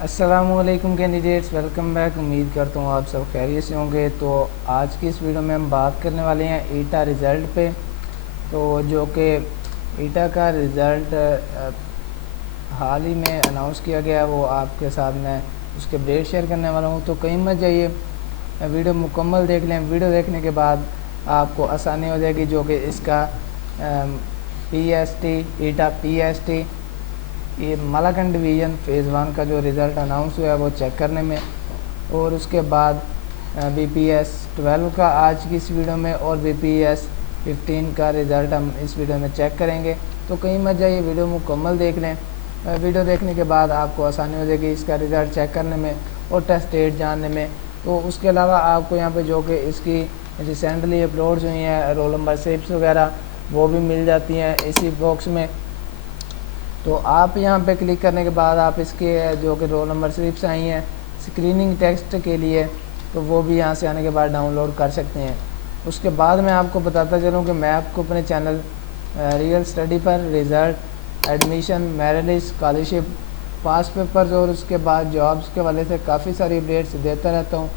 अस्सलामुअलैकुम candidates, welcome back. उम्मीद करता हूँ आप सब खैरियत से होंगे। तो आज की इस वीडियो में हम बात करने वाले हैं ईटा रिज़ल्ट पे। तो जो कि ईटा का रिज़ल्ट हाल ही में अनाउंस किया गया, वो आपके सामने उसके अपडेट शेयर करने वाला हूँ। तो कहीं मत जाइए, वीडियो मुकम्मल देख लें। वीडियो देखने के बाद आपको आसानी हो जाएगी जो कि इसका PST ईटा PST ये मालाकंड डिवीज़न फ़ेज़ 1 का जो रिज़ल्ट अनाउंस हुआ है वो चेक करने में, और उसके बाद BPS 12 का आज की इस वीडियो में, और BPS 15 का रिज़ल्ट हम इस वीडियो में चेक करेंगे। तो कहीं मत जाइए, वीडियो मुकम्मल देख लें। वीडियो देखने के बाद आपको आसानी हो जाएगी इसका रिज़ल्ट चेक करने में और टेस्ट डेट जानने में। तो उसके अलावा आपको यहाँ पे जो कि इसकी रिसेंटली अपलोड्स हुई हैं रोल नंबर स्लिप्स वगैरह, वो भी मिल जाती हैं इसी बॉक्स में। तो आप यहाँ पे क्लिक करने के बाद आप इसके जो कि रोल नंबर स्लिप्स आई हैं स्क्रीनिंग टेस्ट के लिए, तो वो भी यहाँ से आने के बाद डाउनलोड कर सकते हैं। उसके बाद मैं आपको बताता चलूँ कि मैं आपको अपने चैनल रियल स्टडी पर result, admission, merit list, scholarship, past papers और उसके बाद जॉब्स के वाले से काफ़ी सारी अपडेट्स देता रहता हूँ।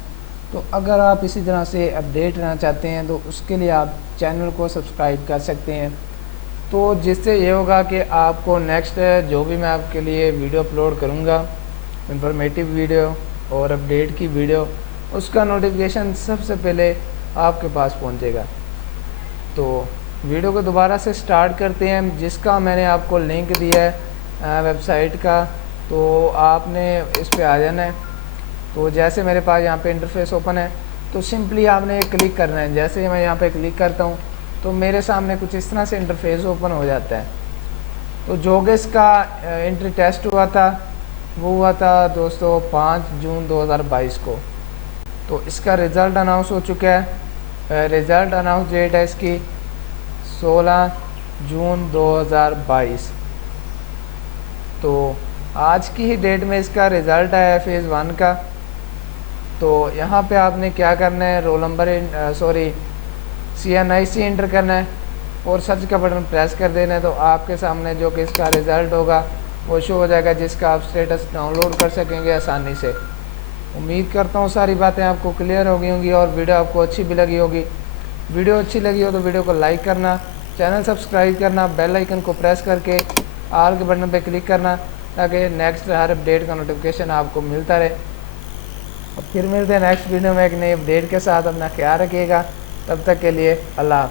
तो अगर आप इसी तरह से अपडेट रहना चाहते हैं तो उसके लिए आप चैनल को सब्सक्राइब कर सकते हैं। तो जिससे ये होगा कि आपको नेक्स्ट जो भी मैं आपके लिए वीडियो अपलोड करूँगा, इंफॉर्मेटिव वीडियो और अपडेट की वीडियो, उसका नोटिफिकेशन सबसे पहले आपके पास पहुँचेगा। तो वीडियो को दोबारा से स्टार्ट करते हैं, जिसका मैंने आपको लिंक दिया है वेबसाइट का। तो आपने इस पर आ जाना है। तो जैसे मेरे पास यहाँ पे इंटरफेस ओपन है, तो सिंपली आपने क्लिक करना है। जैसे मैं यहाँ पे क्लिक करता हूँ तो मेरे सामने कुछ इस तरह से इंटरफेस ओपन हो जाता है। तो जोगेस का एंट्री टेस्ट हुआ था, वो हुआ था दोस्तों 5 जून 2022 को। तो इसका रिज़ल्ट अनाउंस हो चुका है। रिज़ल्ट अनाउंस डेट है इसकी 16 जून 2022। तो आज की ही डेट में इसका रिज़ल्ट आया है फ़ेज़ 1 का। तो यहाँ पे आपने क्या करना है, रोल नंबर CNIC इंटर करना है और सर्च का बटन प्रेस कर देना है। तो आपके सामने जो कि इसका रिज़ल्ट होगा वो शो हो जाएगा, जिसका आप स्टेटस डाउनलोड कर सकेंगे आसानी से। उम्मीद करता हूँ सारी बातें आपको क्लियर हो गई होंगी और वीडियो आपको अच्छी भी लगी होगी। वीडियो अच्छी लगी हो तो वीडियो को लाइक करना, चैनल सब्सक्राइब करना, बेल आइकन को प्रेस करके ऑल के बटन पर क्लिक करना, ताकि नेक्स्ट हर अपडेट का नोटिफिकेशन आपको मिलता रहे। और फिर मिलते हैं नेक्स्ट वीडियो में एक नई अपडेट के साथ। अपना ख्याल रखिएगा। तब तक के लिए अल्लाह।